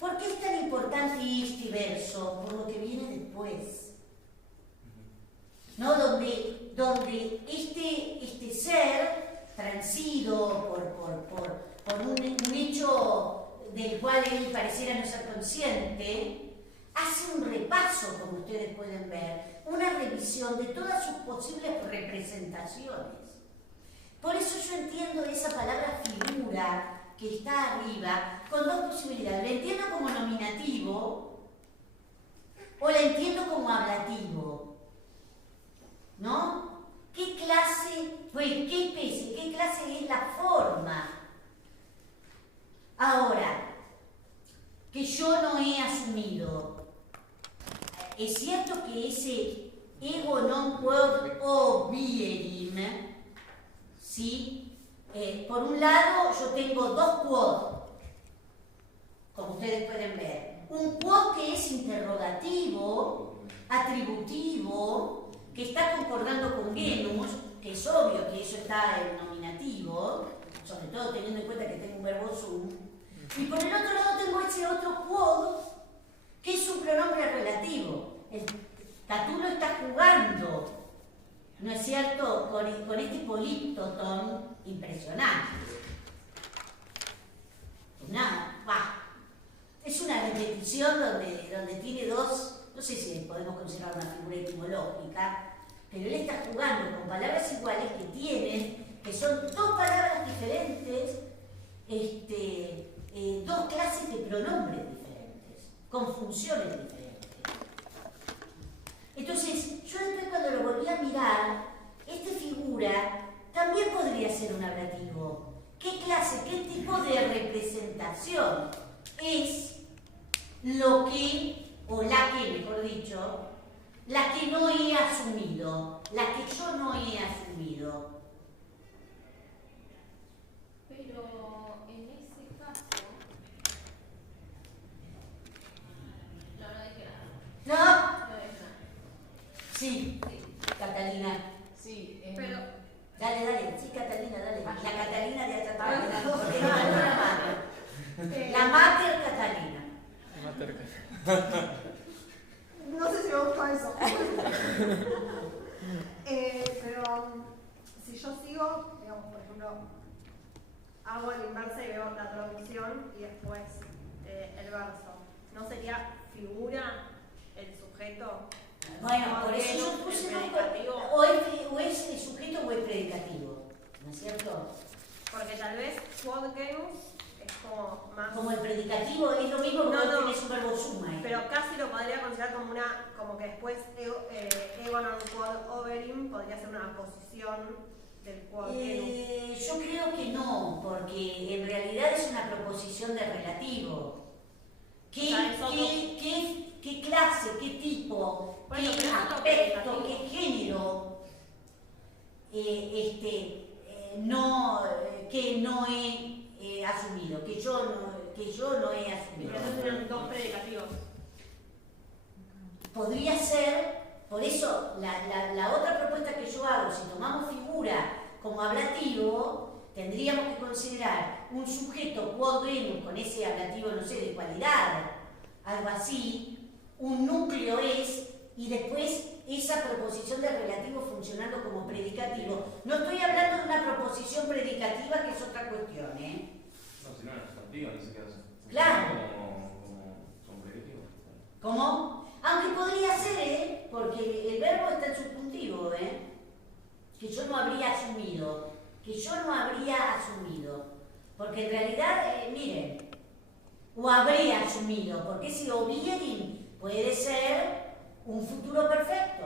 ¿por qué es tan importante este verso? Por lo que viene después, ¿no? Donde este ser, transido por un hecho del cual él pareciera no ser consciente, hace un repaso, como ustedes pueden ver, una revisión de todas sus posibles representaciones. Por eso yo entiendo esa palabra figura que está arriba con dos posibilidades. La entiendo como nominativo o la entiendo como ablativo, ¿no? ¿Qué clase, pues qué especie, qué clase es la forma? Ahora, que yo no he asumido. Es cierto que ese ego non quod obierim, ¿sí? Por un lado, yo tengo dos quod, como ustedes pueden ver. Un quod que es interrogativo, atributivo, que está concordando con genus, que es obvio que eso está en nominativo, sobre todo teniendo en cuenta que tengo un verbo sum. Y por el otro lado tengo ese otro quod, que es un pronombre relativo. El Catulo está jugando, ¿no es cierto?, con este políptoton impresionante. Pues nada, es una repetición donde tiene dos, no sé si podemos considerar una figura etimológica, pero él está jugando con palabras iguales que son dos palabras diferentes, dos clases de pronombres diferentes, con funciones diferentes. Entonces, yo después cuando lo volví a mirar, esta figura también podría ser un ablativo. ¿Qué clase, qué tipo de representación es lo que, o la que, mejor dicho, la que no he asumido, la que yo no he asumido? Pero en ese caso... No dije nada. ¿No? No dije nada. Sí, Catalina. Sí, Pero Dale, sí, Catalina, dale. La Catalina de allá atrás. Ah, Porque no la mater. La mater Catalina. No sé si me gustó eso. Pero si yo sigo, digamos, por ejemplo, hago la inversa y veo la traducción y después el verso, ¿no sería figura el sujeto? Bueno, por eso yo puse o es el sujeto o es predicativo, ¿no es cierto? Porque tal vez quod genus es como más... Como el predicativo es lo mismo que No, tienes un verbo suma. Pero casi como que después ego non quod overim podría ser una posición del quod genus. Yo creo que no, porque en realidad es una proposición de relativo. ¿Qué clase, qué tipo, Bueno, qué pero es otro aspecto, predicativo. qué género que no he asumido, que yo no he asumido? Pero entonces eran dos predicativos. Podría ser, por eso la otra propuesta que yo hago, si tomamos figura como ablativo, tendríamos que considerar un sujeto quod genus con ese ablativo, no sé, de cualidad, algo así, un núcleo es, y después esa proposición de relativo funcionando como predicativo. No estoy hablando de una proposición predicativa, que es otra cuestión, ¿eh? No, si no era sustantiva, ni siquiera Claro. como predicativo. ¿Cómo? Aunque podría ser, ¿eh? Porque el verbo está en subjuntivo, ¿eh? Que yo no habría asumido. Porque en realidad, miren, o habría asumido, porque ese obierin puede ser un futuro perfecto,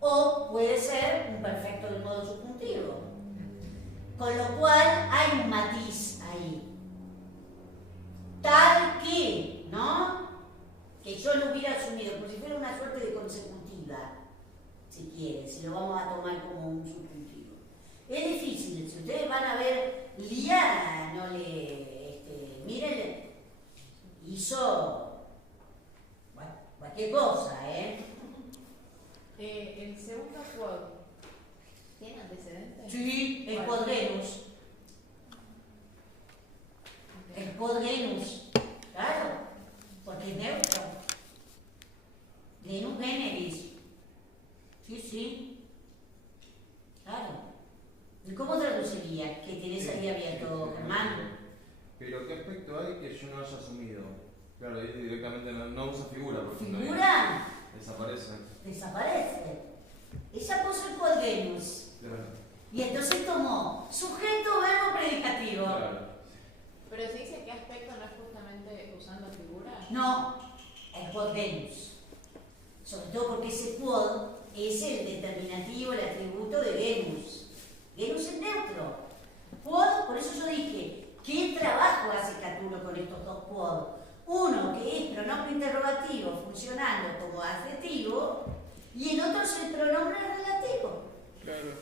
o puede ser un perfecto del modo subjuntivo. Con lo cual hay un matiz ahí. Tal que, ¿no? Que yo lo hubiera asumido, como si fuera una suerte de consecutiva, si quieren, si lo vamos a tomar como un subjuntivo. Es difícil, si ustedes van a ver, Lía no le, miren, hizo cualquier cosa, ¿eh? El segundo quod, ¿tiene antecedentes? Sí, el quod genus. El quod genus, claro, porque es neutro. Genus generis. Sí, claro. ¿Y cómo traduciría? ¿Qué tenés ahí abierto, Germán? Pero ¿qué aspecto hay que yo no haya asumido? Claro, ahí directamente no usa figura, por ejemplo. ¿Figura? Desaparece. Desaparece. Ella puso el quod genus. Claro. Y entonces tomó sujeto, verbo, predicativo. Claro. Pero se dice que aspecto no es justamente usando figura. No, el quod genus. Sobre todo porque ese quod es el determinativo, el atributo de genus. Genus es neutro. Quod, por eso yo dije, ¿qué trabajo hace Catulo con estos dos quod? Uno que es pronombre interrogativo funcionando como adjetivo y el otro es el pronombre relativo. Claro.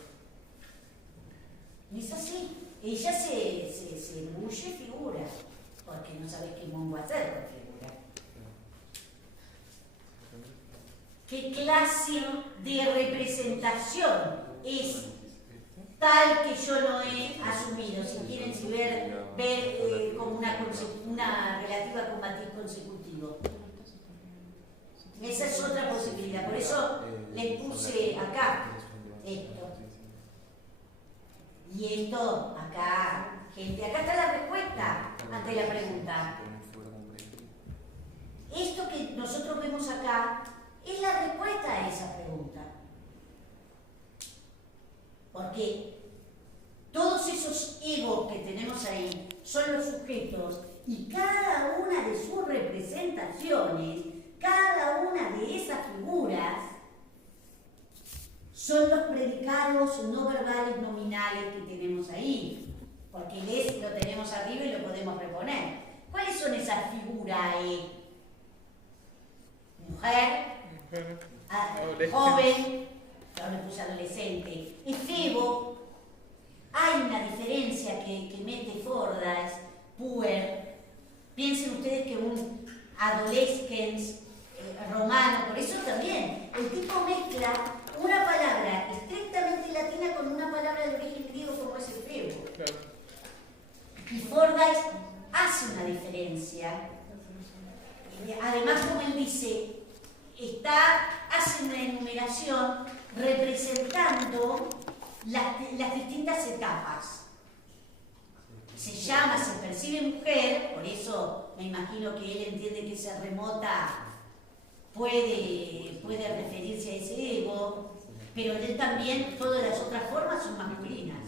Y es así. Ella se embulle figura, porque no sabes qué mongo hacer con figura. ¿Qué clase de representación es tal que yo no he asumido? Si quieren ver como una relativa con matiz consecutivo. Esa es otra posibilidad. Por eso les puse acá esto. Y esto acá, gente, acá está la respuesta ante la pregunta. Esto que nosotros vemos acá es la respuesta a esa pregunta. Porque todos esos egos que tenemos ahí son los sujetos y cada una de sus representaciones, cada una de esas figuras, son los predicados no verbales nominales que tenemos ahí. Porque el lo tenemos arriba y lo podemos reponer. ¿Cuáles son esas figuras? Mujer, joven, yo le puse adolescente, efebo. Hay una diferencia que mete Fordyce, puer. Piensen ustedes que un adolescens romano, por eso también, el tipo mezcla una palabra estrictamente latina con una palabra de origen griego como es efebo. Claro. Y Fordyce hace una diferencia. Además, como él dice, hace una enumeración representando las distintas etapas. Se percibe mujer, por eso me imagino que él entiende que esa remota puede referirse a ese ego, pero él también, todas las otras formas son masculinas.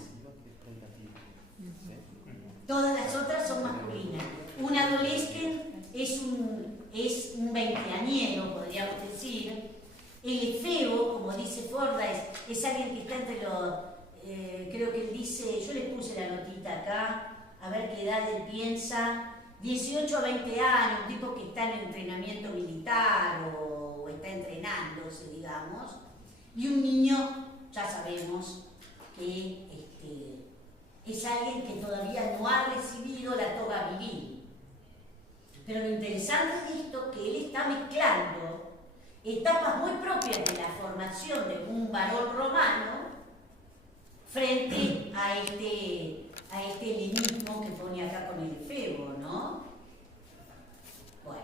Todas las otras son masculinas. Un adolescente es un es un veinteañero, podríamos decir. El efebo, como dice Forda, es alguien que está entre los, creo que él dice, yo le puse la notita acá, a ver qué edad él piensa, 18 a 20 años, un tipo que está en entrenamiento militar o está entrenándose, digamos, y un niño, ya sabemos, que es alguien que todavía no ha recibido la toga viril. Pero lo interesante de esto es que él está mezclando etapas muy propias de la formación de un varón romano frente a este helenismo que pone acá con el efebo, ¿no? Bueno,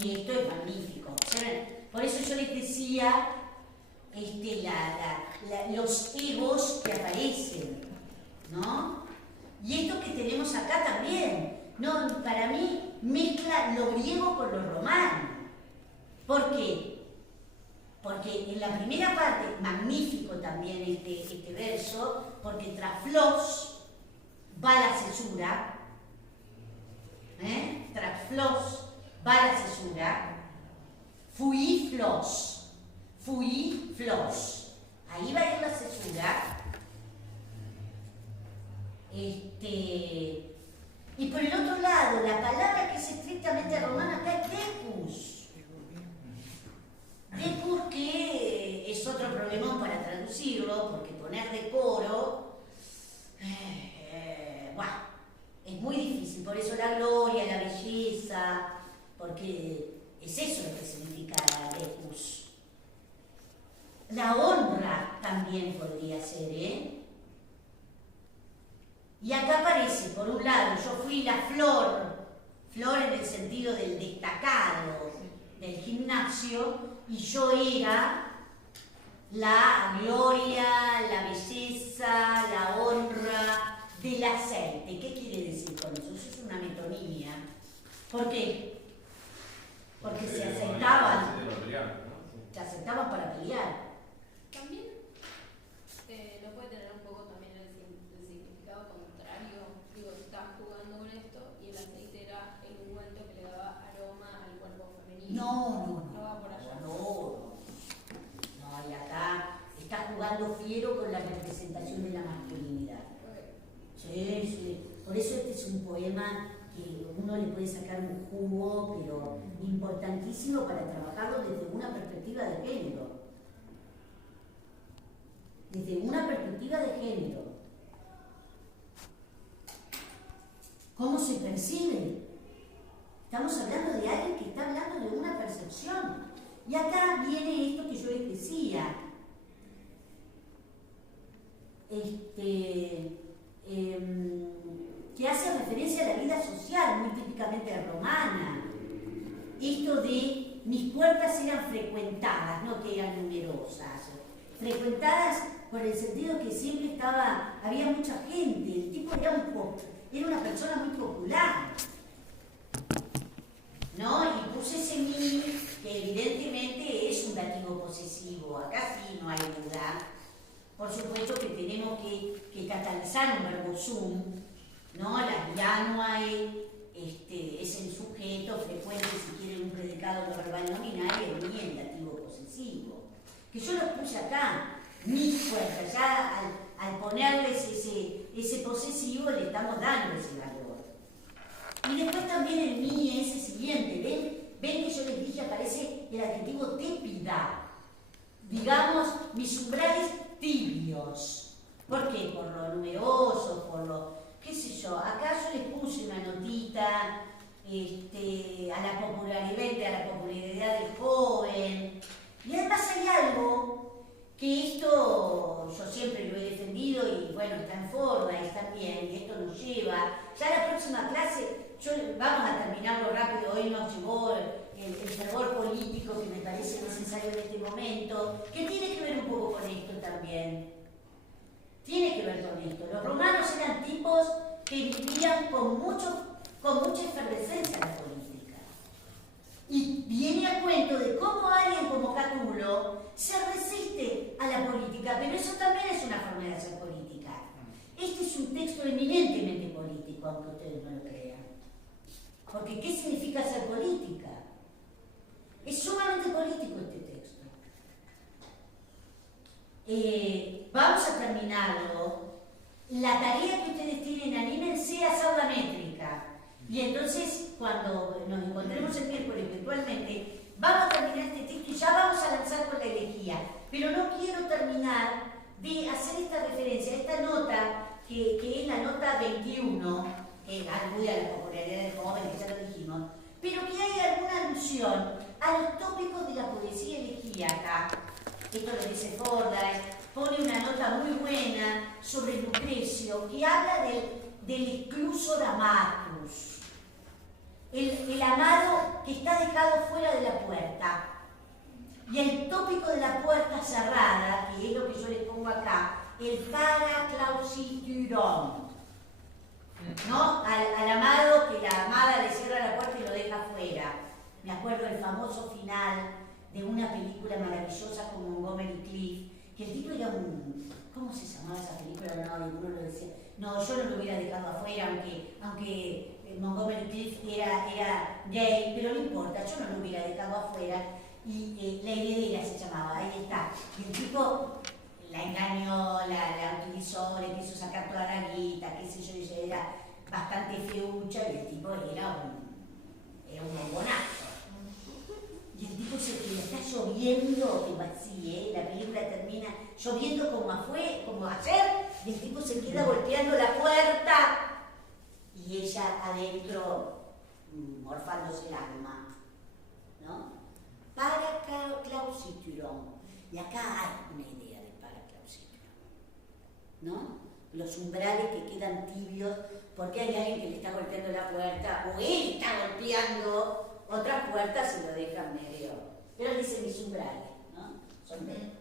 y esto es magnífico. Por eso yo les decía los egos que aparecen, ¿no? Y esto que tenemos acá también, ¿no? Para mí mezcla lo griego con lo romano. ¿Por qué? Porque en la primera parte, magnífico también este verso, porque tras flos va la cesura, tras flos va la cesura, fui flos, ahí va a ir la cesura. Y por el otro lado, la palabra que es estrictamente romana acá es decus. Decus, que es otro problemón para traducirlo, porque poner decoro, es muy difícil. Por eso la gloria, la belleza, porque es eso lo que significa decus. La honra también podría ser, Y acá aparece, por un lado, yo fui la flor en el sentido del destacado del gimnasio, y yo era la gloria, la belleza, la honra del aceite. ¿Qué quiere decir con eso? Eso es una metonimia. ¿Por qué? Porque se aceitaban. Se aceitaban para pelear. También no puede tener un poco también el significado contrario. Digo, estás jugando con esto y el aceite era el ungüento que le daba aroma al cuerpo femenino. No va por allá. No, y acá está jugando fiero con la representación de la masculinidad. Sí. Por eso este es un poema que uno le puede sacar un jugo, pero importantísimo para trabajarlo desde una perspectiva de género. Desde una perspectiva de género. ¿Cómo se percibe? Estamos hablando de alguien que está hablando de una percepción. Y acá viene esto que yo les decía. Que hace referencia a la vida social, muy típicamente romana. Esto de mis puertas eran frecuentadas, no que eran numerosas. Frecuentadas por el sentido que siempre había mucha gente. El tipo era una persona muy popular, ¿no? Y puse ese mi, que evidentemente es un dativo posesivo. Acá sí no hay duda. Por supuesto que tenemos que catalizar un verbo sum, ¿no? La dianoae es el sujeto frecuente, si quieren un predicado verbal nominal, y el mi el dativo posesivo. Que yo lo puse acá, mis puertas, ya al ponerles ese posesivo le estamos dando ese valor. Y después también el mi es el siguiente, ven que yo les dije aparece el adjetivo tépida, digamos mis umbrales tibios. ¿Por qué? Por lo numeroso, por lo, qué sé yo, acá yo les puse una notita a la popularidad del joven. Y además hay algo que esto yo siempre lo he defendido y bueno, está en Forda y también, y esto nos lleva, ya la próxima clase, vamos a terminarlo rápido, hoy nos llevó el fervor político que me parece necesario en este momento, que tiene que ver un poco con esto también. Tiene que ver con esto. Los romanos eran tipos que vivían con mucha efervescencia en la política. Y viene a cuento de cómo alguien como Catulo se resiste a la política, pero eso también es una forma de hacer política. Este es un texto eminentemente político, aunque ustedes no lo crean. Porque ¿qué significa hacer política? terminarlo, la tarea que ustedes tienen, anímense a hacer la métrica. Y entonces, cuando nos encontremos el miércoles virtualmente, vamos a terminar este texto y ya vamos a lanzar con la herejía. Pero no quiero terminar de hacer esta referencia, esta nota, que es la nota 21, que alude a la popularidad del joven, que ya lo dijimos, pero que hay alguna alusión a los tópicos de la poesía elegíaca. Esto lo dice Fordyce, pone una nota muy buena sobre Lucrecio, que habla del excluso Damatus, el amado que está dejado fuera de la puerta. Y el tópico de la puerta cerrada, que es lo que yo les pongo acá, el paraclausituron, ¿no? Al amado que la amada le cierra la puerta y lo deja fuera. Me acuerdo del famoso final de una película maravillosa como Montgomery Clift, que el tipo era un... ¿Cómo se llamaba esa película? No, ninguno lo decía. No, yo no lo hubiera dejado afuera, aunque Montgomery Clift era gay, pero no importa, yo no lo hubiera dejado afuera. Y la heredera se llamaba, ahí está. Y el tipo la engañó, la utilizó, le quiso sacar toda la guita, qué sé yo, y ella era bastante feucha y el tipo era un bombonazo. Y el tipo se que está lloviendo, que así, la película termina lloviendo como ayer, y el tipo se queda golpeando la puerta y ella adentro morfándose el alma, ¿no? Paraclausituron. Y acá hay una idea de paraclausituron, ¿no? Los umbrales que quedan tibios porque hay alguien que le está golpeando la puerta o él está golpeando otras puertas y lo dejan medio. Pero dice mis umbrales, ¿no? Son de él.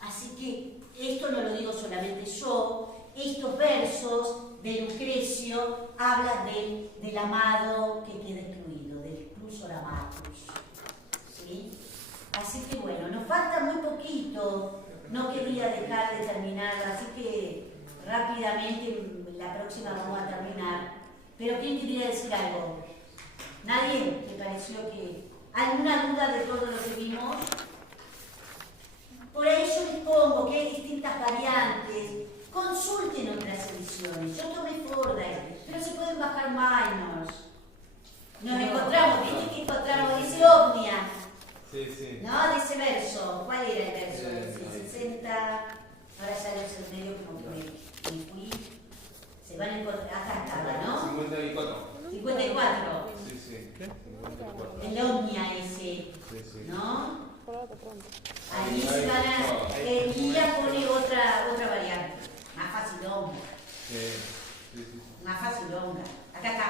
Así que esto no lo digo solamente yo, estos versos de Lucrecio hablan del amado que queda excluido, del exclusor amatus. ¿Sí? Así que bueno, nos falta muy poquito, no quería dejar de terminarla, así que rápidamente la próxima vamos a terminar. Pero ¿quién quería decir algo? ¿Nadie? ¿Le pareció que alguna duda de todo lo que vimos? Por ahí yo les pongo que hay distintas variantes. Consulten otras ediciones. Yo tomé Fordyce, pero se pueden bajar minors. Nos encontramos, ¿viste que encontramos? Dice Omnia. Sí, sí. ¿No? De ese verso. ¿Cuál era el verso? El 60. Ahora ya lo sé medio como que me fui. Se van a encontrar. Acá estaba, ¿no? 54. 54. Sí, sí. 54. El Omnia ese. Sí, sí. ¿No? Ahí se van a. El guía pone otra variante. Más facilonga. Sí, sí, sí. Más facilonga. Acá está.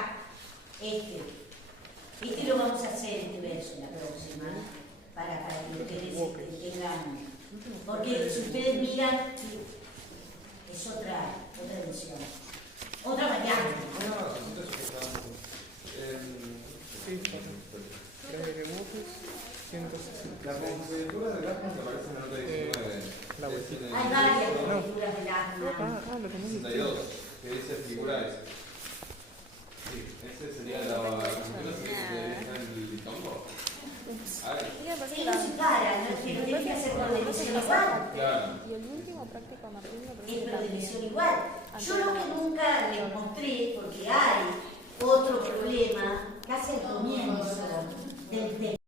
Este lo vamos a hacer, este verso, la próxima. Para que ustedes tengan. Porque si ustedes miran, es otra edición. Otra variante. Una cosita que estábamos. Sí, creo que dibujes, 160. La conjetura de Gaspar que aparece en la nota 19. La vueltita. Hay varias figuras de Lachmann. Lo tenés. 62, que dice figura es. Sí, ese sería la conjetura que está en el ditongo. A ver. Sí, no se para, ¿no? Que no tiene que hacer por división igual. Claro. Y el último práctico Martín Es por división igual. Yo lo que nunca les mostré, porque hay otro problema, casi al comienzo del